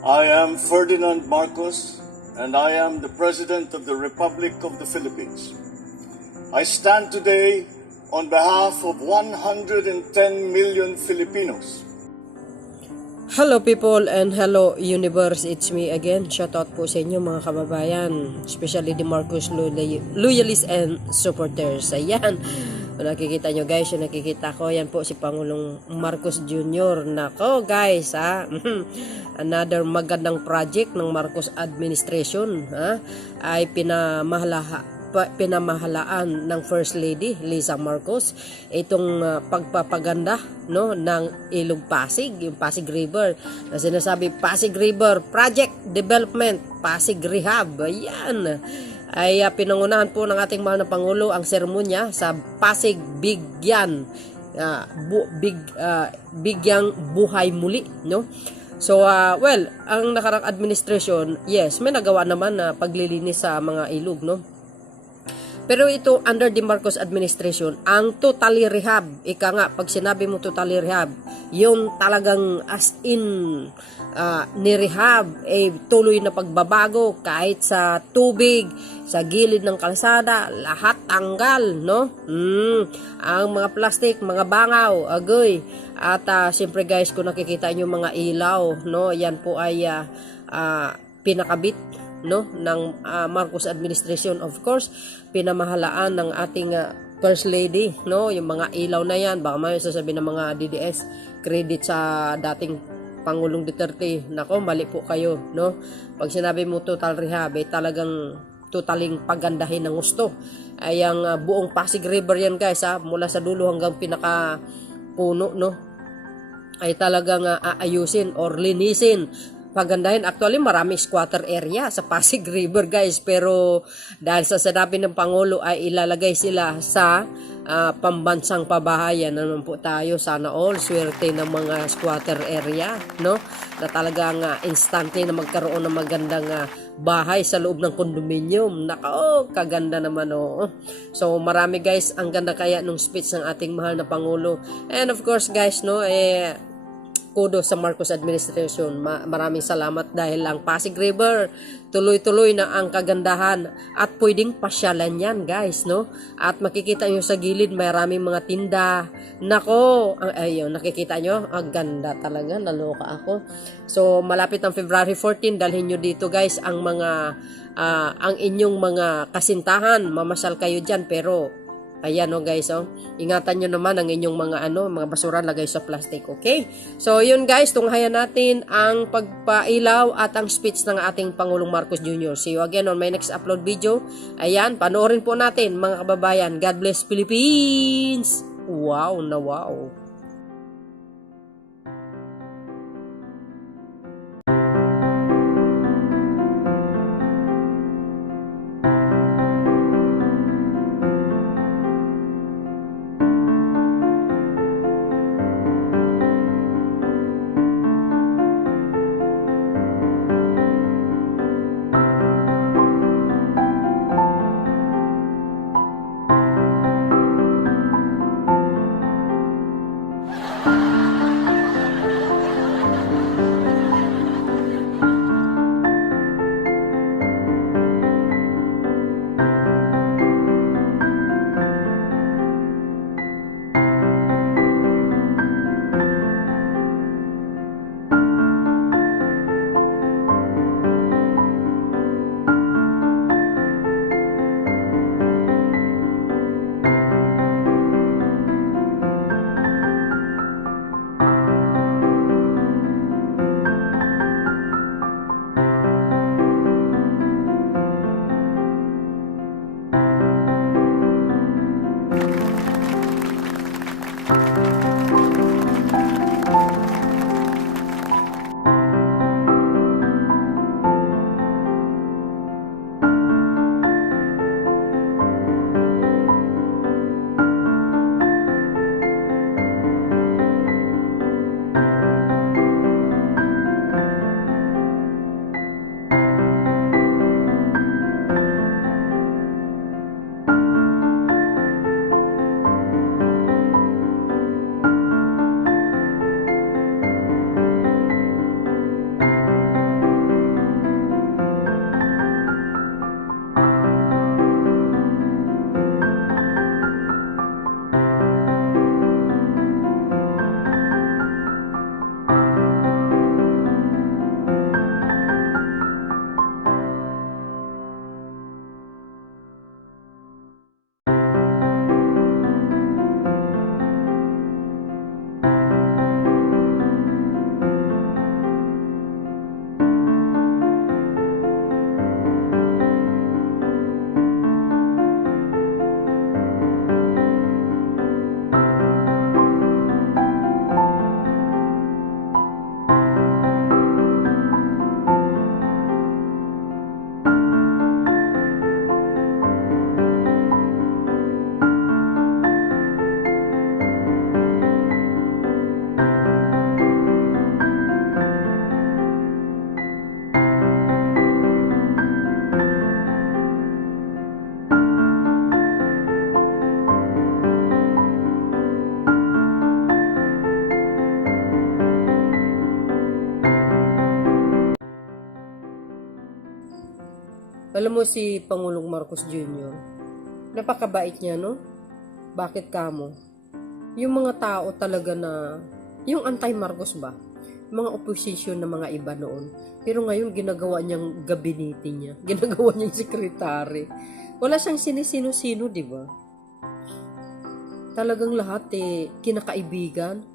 I am Ferdinand Marcos, and I am the President of the Republic of the Philippines. I stand today on behalf of 110 million Filipinos. Hello people and hello universe, it's me again. Shoutout po sa inyo mga kababayan, especially the Marcos loyalists and supporters. Ayan, nakikita nyo guys, yung nakikita ko, yan po si Pangulong Marcos Jr. Nako guys ha, another magandang project ng Marcos administration ay pinamahalaan ng First Lady Lisa Marcos itong pagpapaganda ng Ilog Pasig, yung Pasig River na sinasabi Pasig River Project Development, Pasig Rehab. Ayan ay pinangunahan po ng ating mahal na Pangulo ang seremonya sa Pasig Bigyan Bigyang Buhay Muli, no? So, well, ang nakarang administration, yes, may nagawa naman na paglilinis sa mga ilog, no? Pero ito, under the Marcos administration, ang totally rehab, ika nga, pag sinabi mo totally rehab, yung talagang as in ni rehab, tuloy na pagbabago, kahit sa tubig, sa gilid ng kalsada, lahat tanggal, no? Ang mga plastic, mga bangaw, agoy. At siyempre guys, kung nakikita nyo mga ilaw, no? Yan po ay pinakabit, no, ng Marcos administration. Of course, pinamahalaan ng ating First Lady, no, yung mga ilaw na yan. Baka may sasabihin ng mga DDS, credit sa dating Pangulong Duterte. Nako, mali po kayo, no? Pag sinabi mo total rehab, talagang totaling pagandahin ng gusto. Ay ang buong Pasig River yan guys, mula sa dulo hanggang pinaka puno, no, ay talagang aayusin or linisin, pagandahin. Actually, maraming squatter area sa Pasig River guys, pero dahil sa sinabi ng Pangulo ay ilalagay sila sa pambansang pabahayan. Naman po tayo, sana all swerte ng mga squatter area, no, na talagang instantly na magkaroon ng magandang bahay sa loob ng condominium. Nako, kaganda naman, oh. So marami guys, ang ganda kaya nung speech ng ating mahal na Pangulo. And of course guys, no, kudos sa Marcos administration. Maraming salamat dahil ang Pasig River tuloy-tuloy na ang kagandahan at pwedeng pasyalan yan guys, no? At makikita nyo sa gilid maraming mga tinda. Nako, ayun, nakikita nyo, ang ganda talaga, naloka ako. So malapit ang February 14, dalhin nyo dito guys ang mga ang inyong mga kasintahan. Mamasyal kayo dyan, pero ayan guys, ingatan nyo naman ang inyong mga basura lagay sa plastic, okay? So yun guys, tunghayan natin ang pagpailaw at ang speech ng ating Pangulong Marcos Jr. See you again on my next upload video. Ayan, panoorin po natin mga kababayan. God bless Philippines! Wow na wow! Alam mo si Pangulong Marcos Jr., napakabait niya, no? Bakit kamo? Yung mga tao talaga na, yung anti-Marcos ba? Mga opposition na mga iba noon. Pero ngayon, ginagawa niyang gabinete niya. Ginagawa niyang sekretary. Wala siyang sinisino-sino, di ba? Talagang lahat kinakaibigan.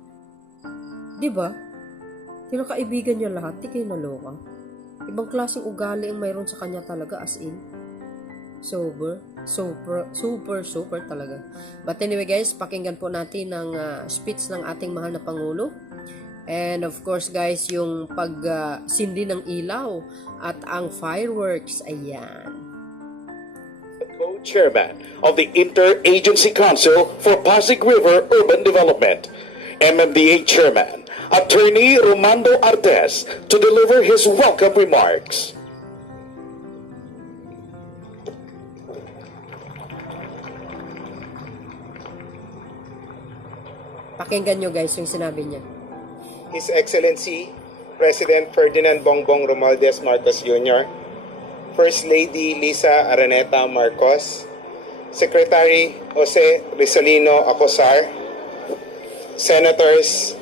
Di ba? Kinakaibigan niya lahat, di kayo naloka. Ibang klaseng ugali ang mayroon sa kanya talaga, as in. Super talaga. But anyway guys, pakinggan po natin ang speech ng ating mahal na Pangulo. And of course guys, yung pagsindi ng ilaw at ang fireworks, ayan. Co-chairman of the Interagency Council for Pasig River Urban Development, MMDA Chairman, Attorney Romando Artes, to deliver his welcome remarks. Pakinggan nyo guys yung sinabi niya. His Excellency, President Ferdinand Bongbong Romualdez Marcos Jr., First Lady Lisa Araneta Marcos, Secretary Jose Rizalino Acosar, Senators,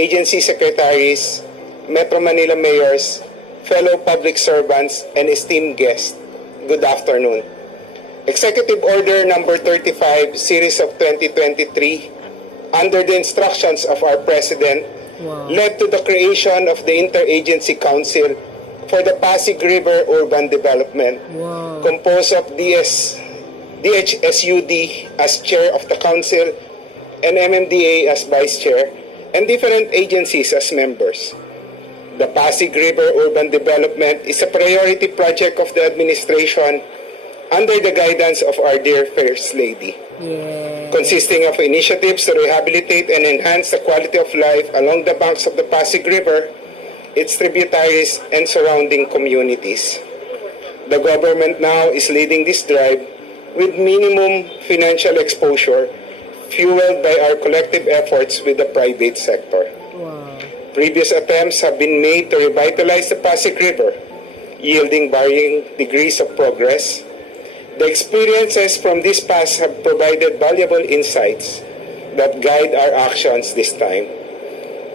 Agency Secretaries, Metro Manila Mayors, fellow public servants, and esteemed guests, good afternoon. Executive Order Number 35, Series of 2023, under the instructions of our President, led to the creation of the Interagency Council for the Pasig River Urban Development, composed of DHSUD as Chair of the Council and MMDA as Vice Chair, and different agencies as members. The Pasig River Urban Development is a priority project of the administration under the guidance of our dear First Lady, consisting of initiatives to rehabilitate and enhance the quality of life along the banks of the Pasig River, its tributaries, and surrounding communities. The government now is leading this drive with minimum financial exposure, fueled by our collective efforts with the private sector. Previous attempts have been made to revitalize the Pasig River, yielding varying degrees of progress. The experiences from this past have provided valuable insights that guide our actions this time,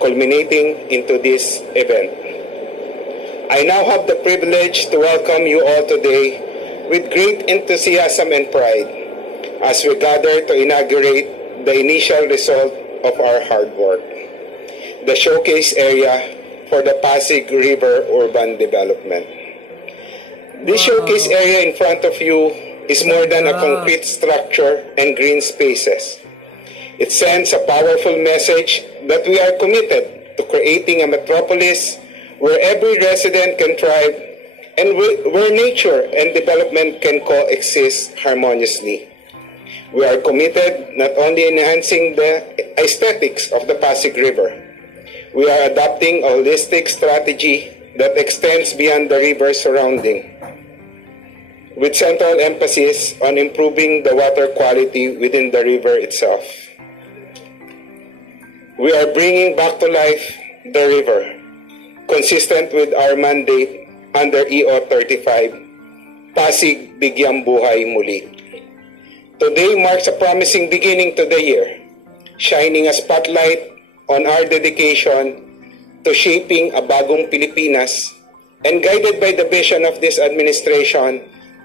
culminating into this event. I now have the privilege to welcome you all today with great enthusiasm and pride as we gather to inaugurate the initial result of our hard work, the showcase area for the Pasig River Urban Development. This showcase area in front of you is more than a concrete structure and green spaces. It sends a powerful message that we are committed to creating a metropolis where every resident can thrive and where nature and development can coexist harmoniously. We are committed not only enhancing the aesthetics of the Pasig River, we are adopting a holistic strategy that extends beyond the river surrounding, with central emphasis on improving the water quality within the river itself. We are bringing back to life the river, consistent with our mandate under EO 35, Pasig Bigyang Buhay Muli. Today marks a promising beginning to the year, shining a spotlight on our dedication to shaping a bagong Pilipinas and guided by the vision of this administration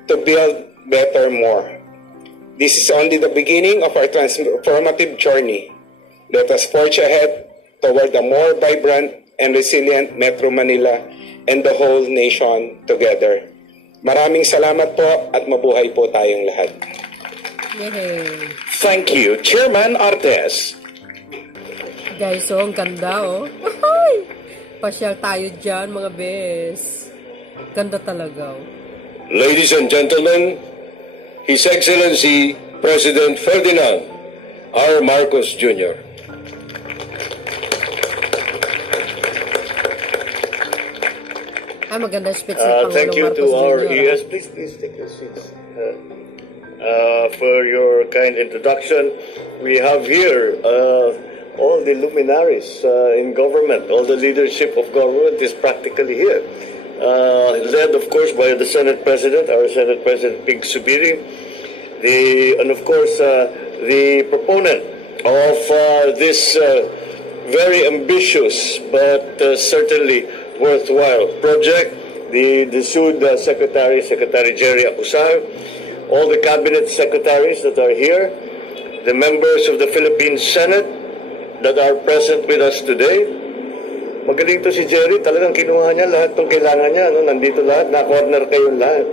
to build better more. This is only the beginning of our transformative journey. Let us forge ahead toward a more vibrant and resilient Metro Manila and the whole nation together. Maraming salamat po at mabuhay po tayong lahat. Yay! Thank you, Chairman Artes. Guys, ang ganda Ay! Pasyal tayo dyan mga bes. Ganda talaga Ladies and gentlemen, His Excellency President Ferdinand R. Marcos Jr. Maganda speech ni Pangulong Thank you Marcos to our Jr. ES. Please take your seats. For your kind introduction, we have here all the luminaries in government. All the leadership of government is practically here. led, of course, by the Senate President, our Senate President Pig Subiri, and of course, the proponent of this very ambitious but certainly worthwhile project, the SUD Secretary Jerry Acusar, all the cabinet secretaries that are here, the members of the Philippine Senate that are present with us today. Magaling to si Jerry, talagang kinuha niya lahat ng kailangan niya. No? Nandito lahat, na-corner kayong lahat.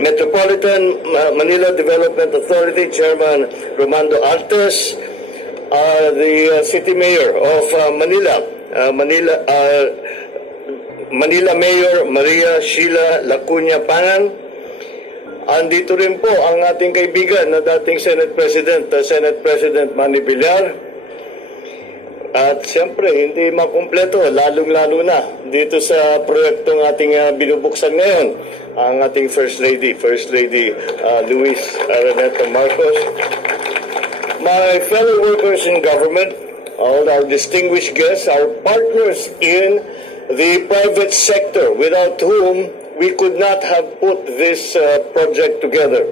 Metropolitan Manila Development Authority Chairman Romando Artes, the City Mayor of Manila Mayor Maria Sheila Lacuna Pangan. Andito rin po ang ating kaibigan na dating Senate President Manny Villar. At siyempre, hindi makumpleto, lalong-lalo na dito sa proyektong ating binubuksan ngayon, ang ating First Lady Luis Araneta Marcos. My fellow workers in government, all our distinguished guests, our partners in the private sector, without whom we could not have put this project together,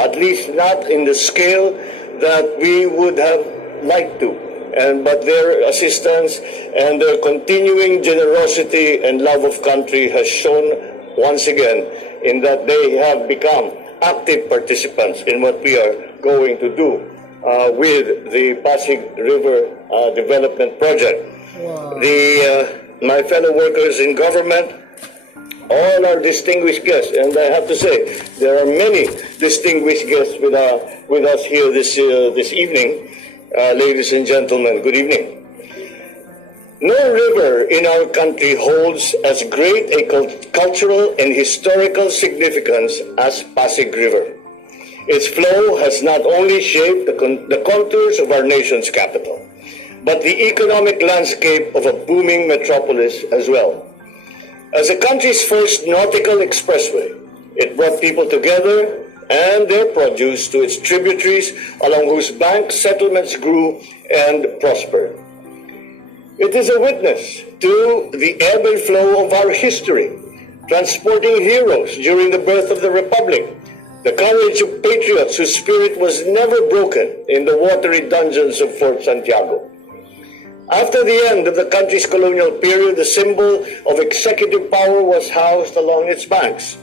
at least not in the scale that we would have liked to. But their assistance and their continuing generosity and love of country has shown once again in that they have become active participants in what we are going to do with the Pasig River Development Project. Wow. My fellow workers in government, all our distinguished guests, and I have to say there are many distinguished guests with us here this evening. Ladies and gentlemen, good evening. No river in our country holds as great a cultural and historical significance as Pasig River. Its flow has not only shaped the contours of our nation's capital, but the economic landscape of a booming metropolis as well. As the country's first nautical expressway, it brought people together and their produce to its tributaries, along whose banks settlements grew and prospered. It is a witness to the ebb and flow of our history, transporting heroes during the birth of the Republic, the courage of patriots whose spirit was never broken in the watery dungeons of Fort Santiago. After the end of the country's colonial period, the symbol of executive power was housed along its banks.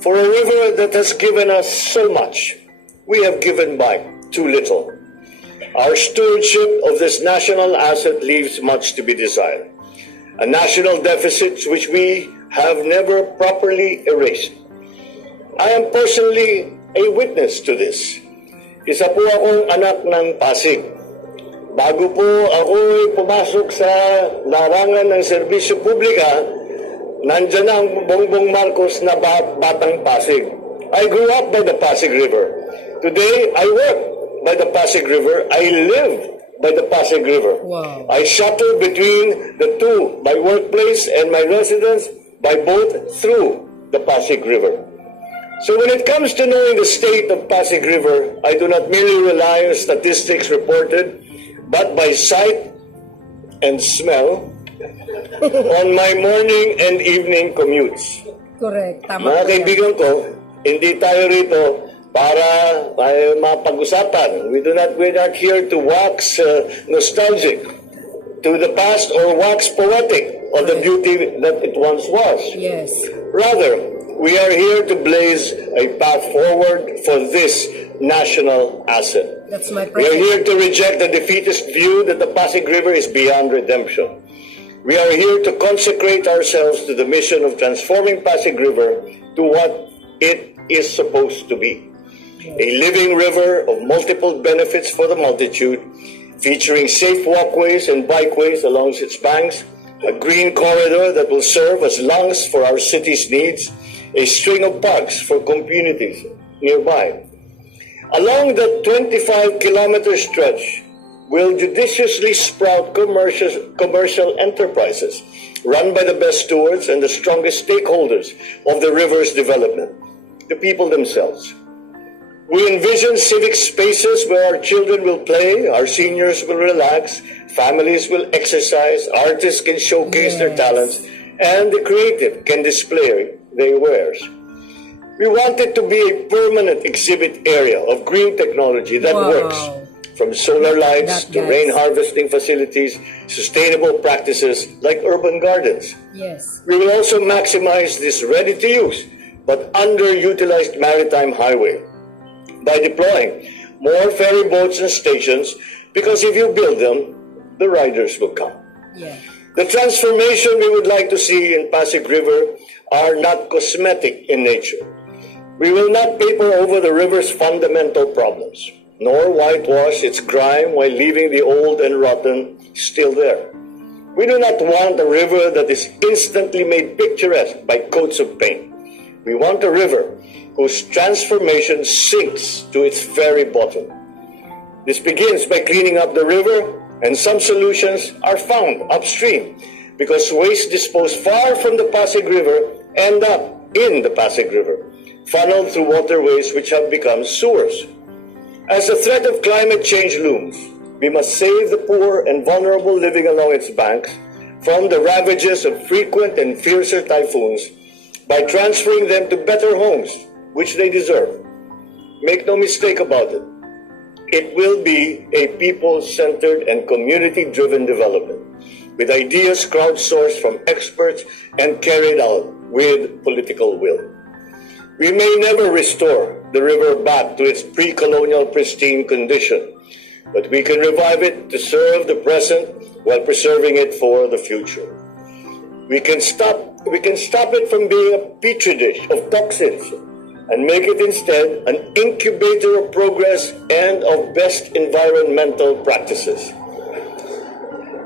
For a river that has given us so much, we have given back too little. Our stewardship of this national asset leaves much to be desired. A national deficit which we have never properly erased. I am personally a witness to this. Isa po akong anak ng Pasig. Bago po ako pumasok sa larangan ng serbisyo publika, nandyan na ang Bongbong Marcos na batang Pasig. I grew up by the Pasig River. Today, I work by the Pasig River. I live by the Pasig River. Wow. I shuttle between the two, my workplace and my residence, by boat through the Pasig River. So when it comes to knowing the state of Pasig River, I do not merely rely on statistics reported, but by sight and smell on my morning and evening commutes. Correct. Tama Mga po yan. kaibigan ko, hindi tayo rito para tayo mapag-usapan. We're not here to wax nostalgic to the past or wax poetic of the beauty that it once was. Yes. Rather, we are here to blaze a path forward for this national asset. That's my We are preference. here to reject the defeatist view that the Pasig River is beyond redemption. We are here to consecrate ourselves to the mission of transforming Pasig River to what it is supposed to be. A living river of multiple benefits for the multitude, featuring safe walkways and bikeways along its banks, a green corridor that will serve as lungs for our city's needs, a string of parks for communities nearby. Along the 25-kilometer stretch will judiciously sprout commercial enterprises run by the best stewards and the strongest stakeholders of the river's development, the people themselves. We envision civic spaces where our children will play, our seniors will relax, families will exercise, artists can showcase their talents, and the creative can display their wares. We want it to be a permanent exhibit area of green technology that Wow. works, from solar lights That, to guys. rain harvesting facilities, sustainable practices like urban gardens. Yes. We will also maximize this ready-to-use but underutilized maritime highway by deploying more ferry boats and stations, because if you build them, the riders will come. Yeah. The transformation we would like to see in Pasig River are not cosmetic in nature. We will not paper over the river's fundamental problems, nor whitewash its grime while leaving the old and rotten still there. We do not want a river that is instantly made picturesque by coats of paint. We want a river whose transformation sinks to its very bottom. This begins by cleaning up the river, and some solutions are found upstream because waste disposed far from the Pasig River end up in the Pasig River, funneled through waterways which have become sewers. As the threat of climate change looms, we must save the poor and vulnerable living along its banks from the ravages of frequent and fiercer typhoons by transferring them to better homes, which they deserve. Make no mistake about it. It will be a people-centered and community-driven development, with ideas crowdsourced from experts and carried out with political will. We may never restore the river back to its pre-colonial pristine condition, but we can revive it to serve the present while preserving it for the future. We can stop it from being a petri dish of toxins and make it instead an incubator of progress and of best environmental practices.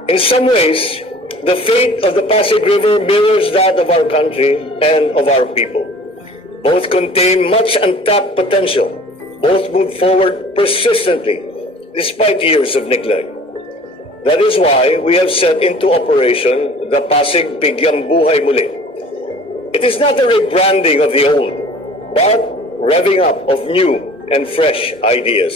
In some ways, the fate of the Pasig River mirrors that of our country and of our people. Both contain much untapped potential. Both move forward persistently, despite years of neglect. That is why we have set into operation the Pasig Bigyang Buhay Muli. It is not a rebranding of the old, but revving up of new and fresh ideas.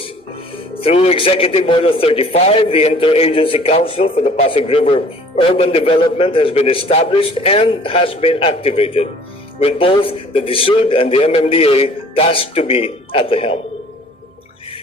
Through Executive Order 35, the Interagency Council for the Pasig River Urban Development has been established and has been activated, with both the DSUD and the MMDA tasked to be at the helm.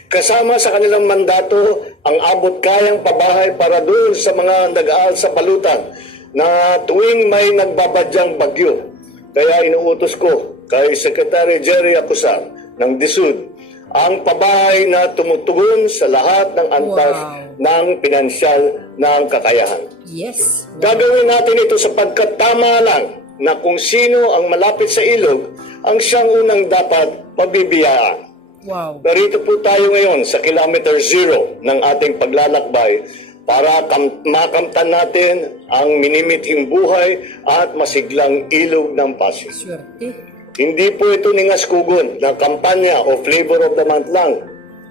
Kasama sa kanilang mandato ang abot-kayang pabahay para doon sa mga nag-aal sa palutan na tuwing may nagbabadyang bagyo. Kaya inuutos ko kay Secretary Jerry Acusar ng DSUD ang pabahay na tumutugon sa lahat ng antas ng pinansyal ng kakayahan. Yes. Gagawin natin ito sapagkat tama lang na kung sino ang malapit sa ilog ang siyang unang dapat mabibiyaan. Wow. Narito po tayo ngayon sa kilometer 0 ng ating paglalakbay para makamtan natin ang minimithing buhay at masiglang ilog ng Pasig. Swerte. Hindi po ito ningaskugon na kampanya o flavor of the month lang.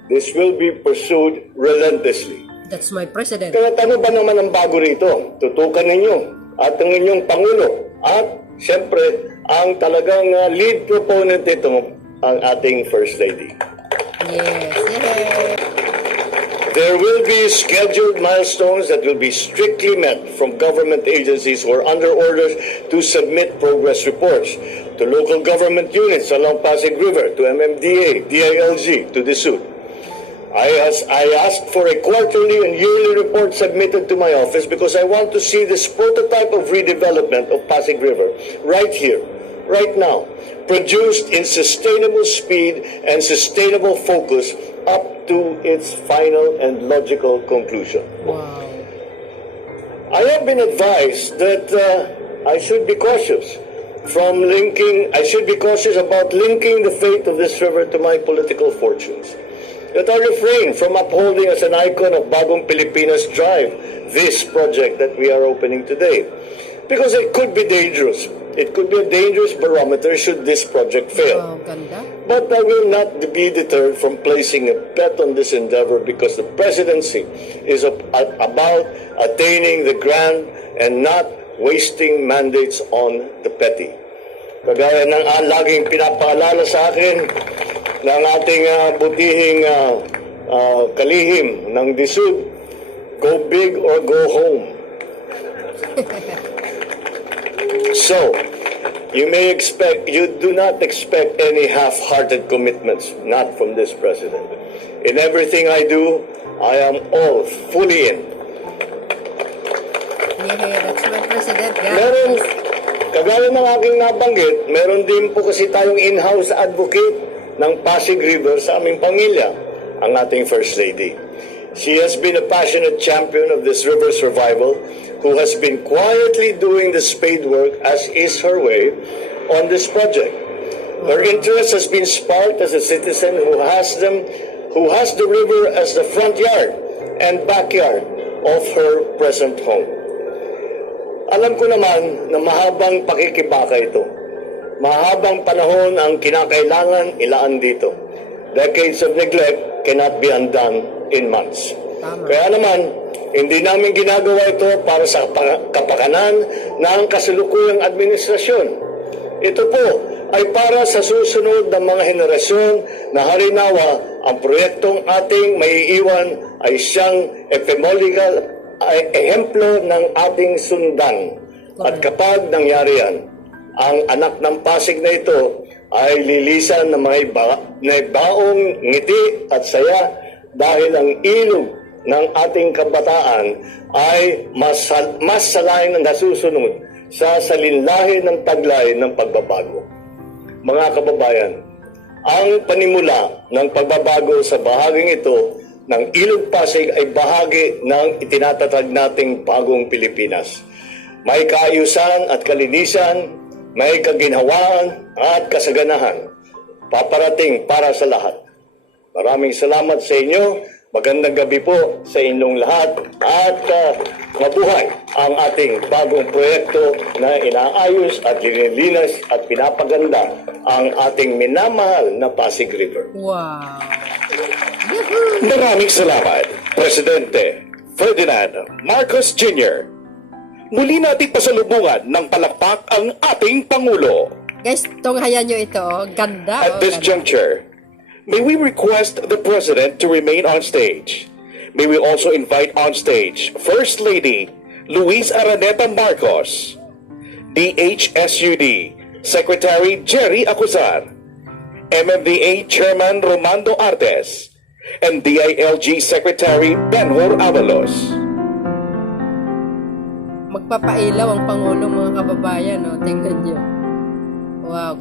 This will be pursued relentlessly. That's my president. Kaya ano ba naman ang bago rito? Tutukan ninyo at ang inyong Pangulo at siyempre ang talagang lead proponent nito, ang ating First Lady. Yes. Yes. There will be scheduled milestones that will be strictly met from government agencies who are under orders to submit progress reports to local government units along Pasig River, to MMDA, DILG, to DSUD. I asked for a quarterly and yearly report submitted to my office because I want to see this prototype of redevelopment of Pasig River right here, right now, produced in sustainable speed and sustainable focus up to its final and logical conclusion. Wow. I have been advised that I should be cautious about linking the fate of this river to my political fortunes. That I refrain from upholding as an icon of Bagong Pilipinas Drive this project that we are opening today. Because it could be dangerous. It could be a dangerous barometer should this project fail. Wow, ganda. But I will not be deterred from placing a bet on this endeavor because the presidency is about attaining the grand and not wasting mandates on the petty. Kagaya ng laging pinapaalala sa akin ng ating butihing kalihim ng DSUD, go big or go home. So, you do not expect any half-hearted commitments, not from this president. In everything I do, I am all fully in. Yeah, that's my president, Meron, guys. kagaya ng aking nabanggit, meron din po kasi tayong in-house advocate ng Pasig River sa aming pamilya, ang ating First Lady. She has been a passionate champion of this river survival, who has been quietly doing the spade work as is her way on this project. Her interest has been sparked as a citizen who has the river as the front yard and backyard of her present home. Alam ko naman na mahabang pakikibaka ito. Mahabang panahon ang kinakailangan ilaan dito. Decades of neglect cannot be undone in months. Kaya naman, hindi namin ginagawa ito para sa kapakanan ng kasalukuyang administrasyon. Ito po ay para sa susunod na mga henerasyon na harinawa ang proyektong ating maiiwan ay siyang ehemplo ng ating sundan. At kapag nangyari yan, ang anak ng Pasig na ito ay lilisan na may baong ngiti at saya dahil ang ilog ng ating kabataan ay mas salain na nasusunod sa salinlahi ng taglay ng pagbabago. Mga kababayan, ang panimula ng pagbabago sa bahaging ito ng Ilog Pasig ay bahagi ng itinatatag nating bagong Pilipinas. May kaayusan at kalinisan, may kaginhawaan at kasaganahan. Paparating para sa lahat. Maraming salamat sa inyo. Magandang gabi po sa inyong lahat at mabuhay ang ating bagong proyekto na inaayos at linilinas at pinapaganda ang ating minamahal na Pasig River. Wow. Maraming salamat, Presidente Ferdinand Marcos Jr. Muli nating pasalubungan ng palakpak ang ating Pangulo. Guys, tunghayan nyo ito. Ganda. At this ganda. juncture, may we request the President to remain on stage. May we also invite on stage First Lady Luis Araneta Marcos, DHSUD Secretary Jerry Acuzar, MMDA Chairman Romando Artes, and DILG Secretary Benhur Avalos. Magpapailaw ang Pangulo, mga kababayan. No? Tingnan nyo. Wow.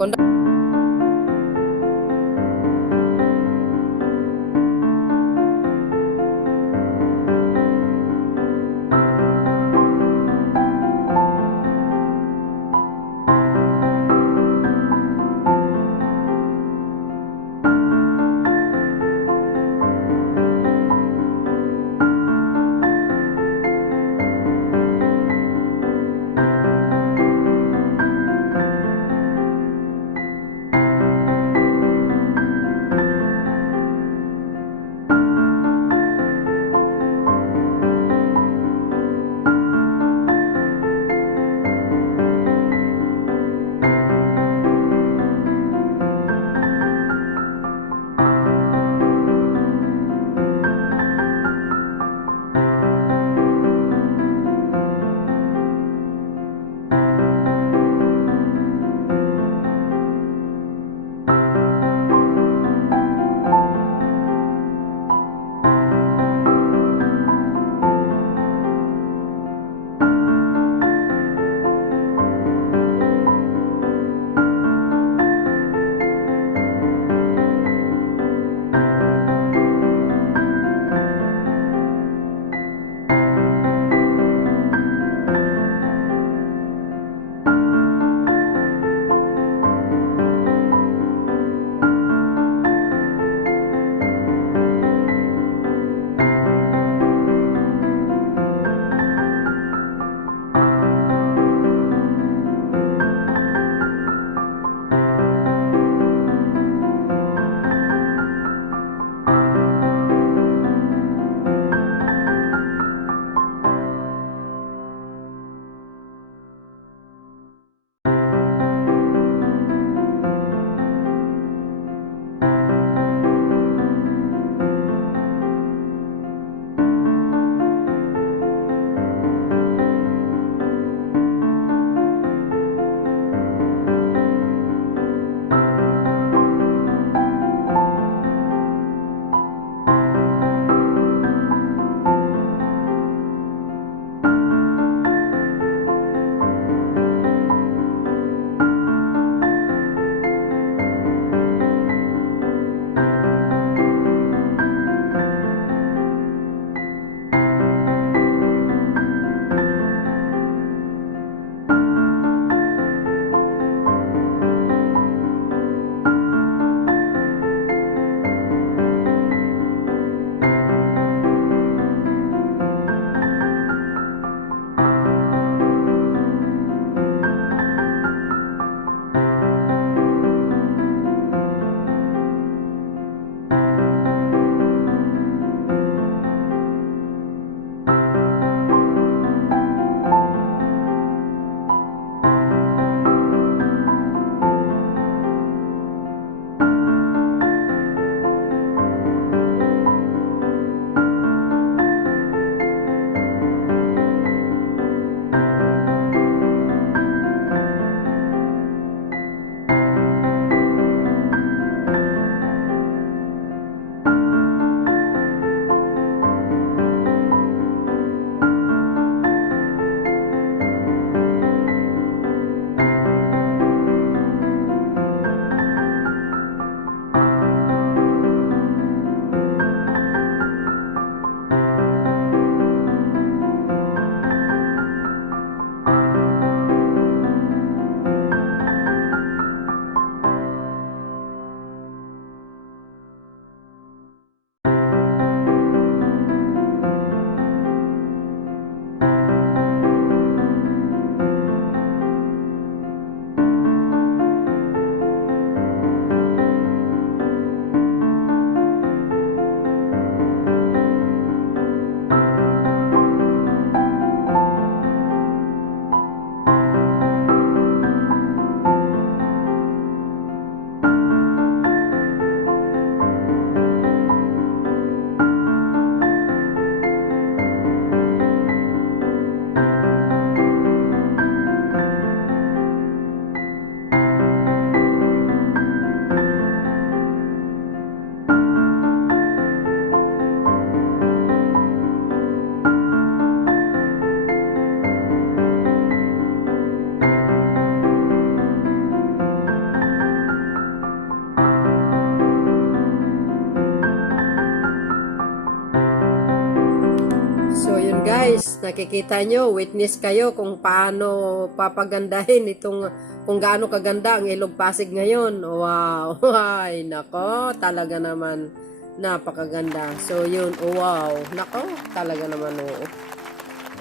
guys, nakikita nyo, witness kayo kung paano papagandahin itong, kung gaano kaganda ang Ilog Pasig ngayon. Wow, ay nako, talaga naman napakaganda. So yun, wow, nako, talaga naman oo.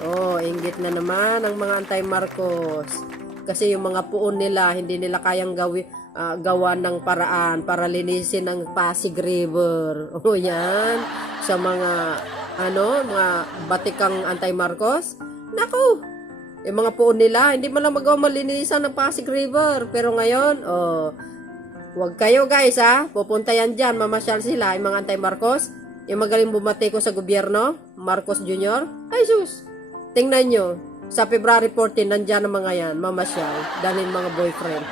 Oh, inggit na naman ang mga anti-Marcos. Kasi yung mga puon nila, hindi nila kayang gawa ng paraan para linisin ang Pasig River. Oh, yan. Sa mga, mga batikang anti-Marcos. Naku, yung mga puon nila, hindi man lang magawa malinisan ng Pasig River. Pero ngayon, wag kayo guys pupunta yan dyan, mamasyal sila, yung mga anti-Marcos. Yung magaling bumati ko sa gobyerno, Marcos Jr. Ay sus! Tingnan nyo, sa February 14, nandyan ang mga yan, mamasyal, dahil mga boyfriend.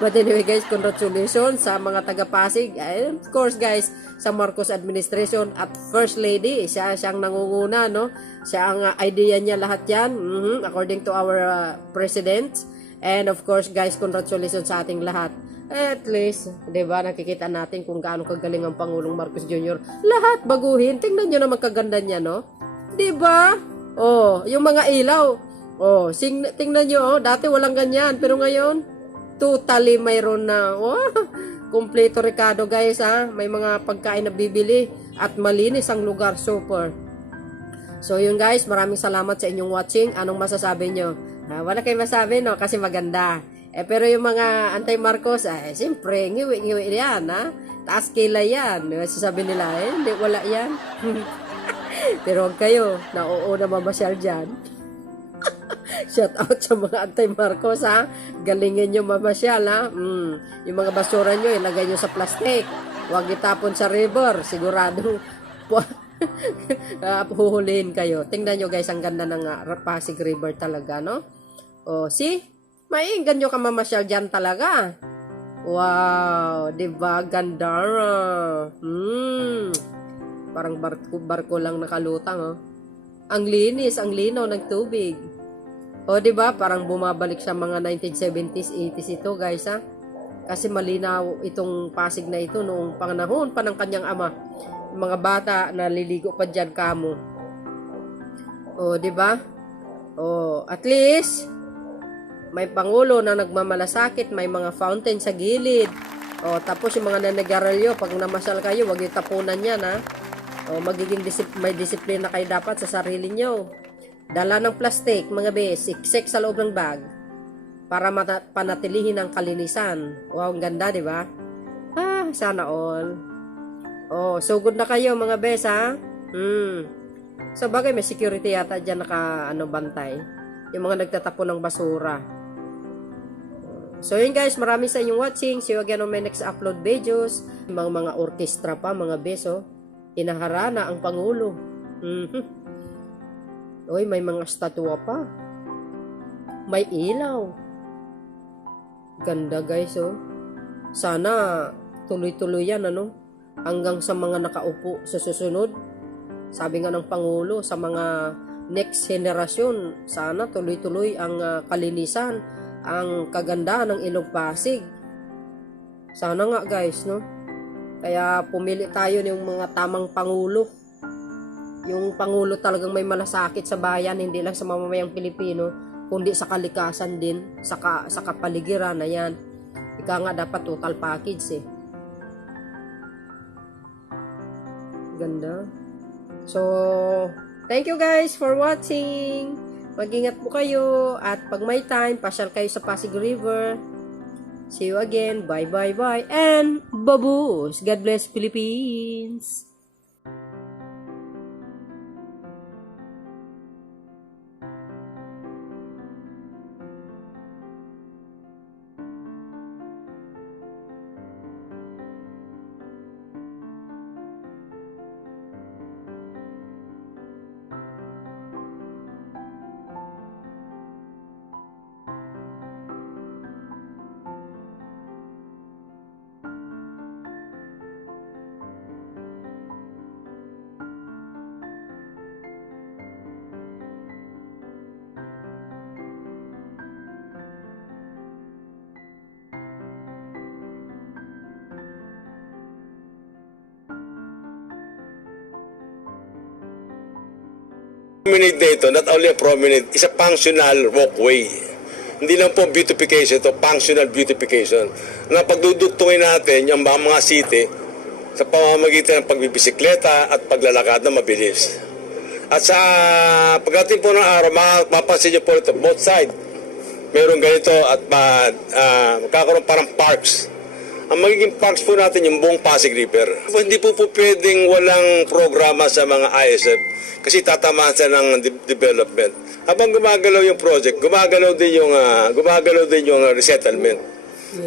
But anyway guys, congratulations sa mga taga-Pasig. And of course guys, sa Marcos administration at First Lady, siyang nangunguna, no? Siya ang idea niya lahat yan, according to our President. And of course guys, congratulations sa ating lahat. At least, 'di ba, nakikita natin kung gaano kagaling ang Pangulong Marcos Jr. Lahat baguhin. Tingnan niyo naman kaganda niya, no? 'Di ba? Oh, yung mga ilaw. Oh, tingnan niyo, dati walang ganyan, pero ngayon totally mayroon na. Oh, kumpleto Ricardo guys May mga pagkain na bibili at malinis ang lugar, super. So yun guys, maraming salamat sa inyong watching. Anong masasabi nyo? Wala kayong masabi, no? Kasi maganda. Pero yung mga anti-Marcos, siyempre, ngiwi yan, taas kilay yan. Sasabi nila, hindi, wala yan. Pero huwag kayo, nauuna mamasyal dyan. Shout out sa mga anti-Marcos, galingin nyo mamasyal, Yung mga basura nyo, ilagay nyo sa plastic. Huwag itapon sa river, sigurado. Huhulihin kayo. Tingnan nyo guys, ang ganda ng Pasig River talaga, no? See? Mainggan nyo ka mamasyal dyan talaga. Wow, diba? Ganda. Parang barko lang nakalutang, Ang linis, ang linaw ng tubig. Diba? Parang bumabalik sa mga 1970s, 80s ito, guys, Kasi malinaw itong Pasig na ito noong panahon pa ng kanyang ama. Mga bata naliligo pa dyan kamo. Diba? At least may pangulo na nagmamalasakit, may mga fountain sa gilid. Tapos yung mga nanagaralyo, pag namasyal kayo, wag yung tapunan yan, magiging may disiplina kayo dapat sa sarili nyo. Dala ng plastic, mga siksik sa loob ng bag para panatilihin ang kalinisan. Wow, ang ganda, di ba? Sana all. Sugod na kayo, mga bes, So, bagay, may security yata dyan bantay. Yung mga nagtatapon ng basura. So yun guys, maraming sa inyong watching. See you again on my next upload videos. Mga orkestra pa, mga beso. Inaharana ang Pangulo. Uy, may mga statua pa. May ilaw. Ganda guys, Sana tuloy-tuloy yan, hanggang sa mga nakaupo sa susunod. Sabi nga ng Pangulo, sa mga next generasyon, sana tuloy-tuloy ang kalinisan, ang kagandahan ng Ilog Pasig. Sana nga guys, no? Kaya pumili tayo ng mga tamang Pangulo. Yung Pangulo talagang may malasakit sa bayan, hindi lang sa mamamayang Pilipino, kundi sa kalikasan din, sa kapaligiran na yan. Ika nga dapat total package Ganda. So, thank you guys for watching. Mag-ingat po kayo at pag may time, pasyal kayo sa Pasig River. See you again. Bye, bye, bye. And babus. God bless Philippines. Promenade na ito, not only a promenade, is a functional walkway. Hindi lang po beautification, ito functional beautification. Na pagdudugtungin natin yung mga city sa pamamagitan ng pagbibisikleta at paglalakad na mabilis. At sa pagdating po ng araw, mapapansin niyo po ito, both side. Meron ganito at magkakaroon parang parks. Ang magiging parks po natin yung buong Pasig River. Hindi po pwedeng walang programa sa mga ISF kasi tatamaan sa ng development. Habang gumagalaw yung project, gumagalaw din yung resettlement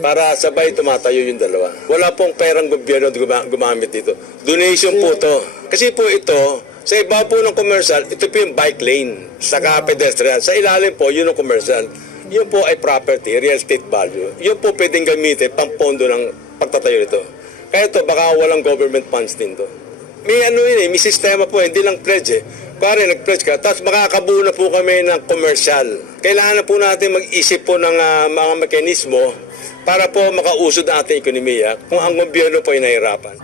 para sabay tumatayo yung dalawa. Wala pong perang gobyerno gumamit dito. Donation po to. Kasi po ito, sa iba po ng commercial, ito po yung bike lane, saka pedestrian. Sa ilalim po, yun ang commercial. Yun po ay property, real estate value. Yun po pwedeng gamitin pang pondo ng pagtatayo nito. Kaya ito, baka walang government funds din to. May may sistema po, hindi lang pledge eh. Kaya nag-pledge ka, tapos makakabuo na po kami ng commercial. Kailangan na po natin mag-isip po ng mga mekanismo para po makausod ang ating ekonomiya kung ang gobyerno po ay nahirapan.